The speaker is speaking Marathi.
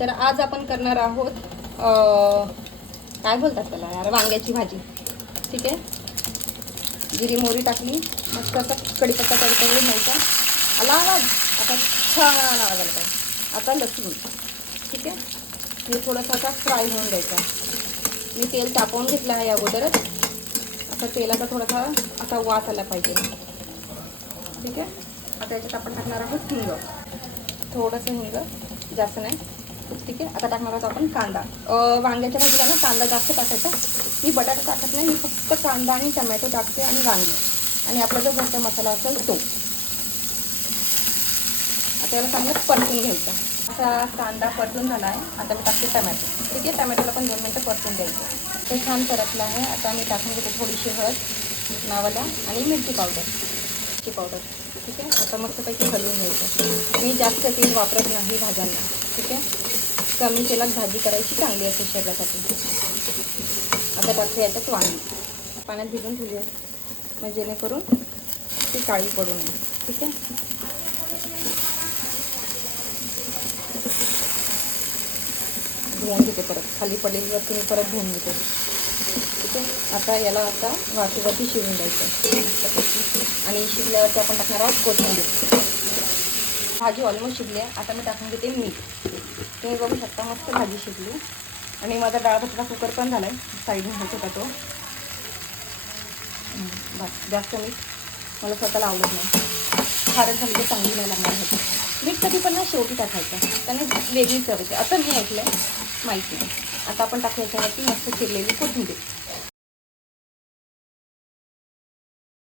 तर आज आपण करणार आहोत काय बोलतात त्याला यार, वांग्याची भाजी. ठीक आहे. जिरी मोहरी टाकली, मस्त असं कढीपत्ता तडतडून घ्यायचा. आला आवाज, आता छान आवाज आला पाहिजे. आता लसूण. ठीक आहे. हे थोडंसं आता फ्राय होऊन द्यायचं. मी तेल तापवून घेतलं आहे अगोदरच. आता तेलाचा थोडासा असा वास आला पाहिजे. ठीक आहे. आता याच्यात आपण टाकणार आहोत हिंग, थोडंसं हिंग, जास्त नाही. ठीक आहे. आता टाकणार आहोत आपण कांदा. वांग्याच्या भाजीला ना कांदा जास्त टाकायचा. मी बटाटा टाकत नाही, मी फक्त कांदा आणि टमॅटो टाकते आणि वांगी आणि आपला जो घरचा मसाला असेल तो. आता याला चांगलं परतून घ्यायचं. असा कांदा परतून झाला आहे. आता मी टाकते टमॅटो. ठीक आहे. टमॅटोला पण 2 मिनटं परतून द्यायचं. ते छान परतलं आहे. आता मी टाकून घेते थोडीशी हळद, नावाला आणि मिरची पावडर. ठीक आहे. आता मस्तपैकी हलवून घ्यायचं. मी जास्त तेल वापरत नाही भाज्यांना. ठीक आहे. कमी तेलात भाजी करायची, चांगली असते शरीरासाठी. आता टाकते याच्यात वांगी. पाण्यात भिजून ठेवली आहे मग जेणेकरून ती काळी पडू नये. ठीक आहे. धुवून घेते परत, खाली पडलेलीवरती मी परत धुवून घेते. ठीक आहे. आता याला आता वाटीवरती शिजून द्यायचं आणि शिजल्यावरती आपण टाकणार आहोत कोथिंबीर. भाजी ऑलमोस्ट शिजली आहे. आता मी टाकून घेते मीठ. तुम्ही बघू शकता मस्त भाजी शिजली. आणि माझा डाळ भाताचा कुकर पण झाला आहे, साईडने होत होता तो. बस, जास्त मीठ मला स्वतःला आवडत नाही. खारट झाली तर चांगली नाही लागणार होती. मीठ कधी पण ना शेवटी टाकायचं, त्याने वेगळी चव येते असं मी ऐकलं आहे, माहिती नाही. आता आपण टाकू याच्यावरती मस्त चिरलेली कोथिंबीर.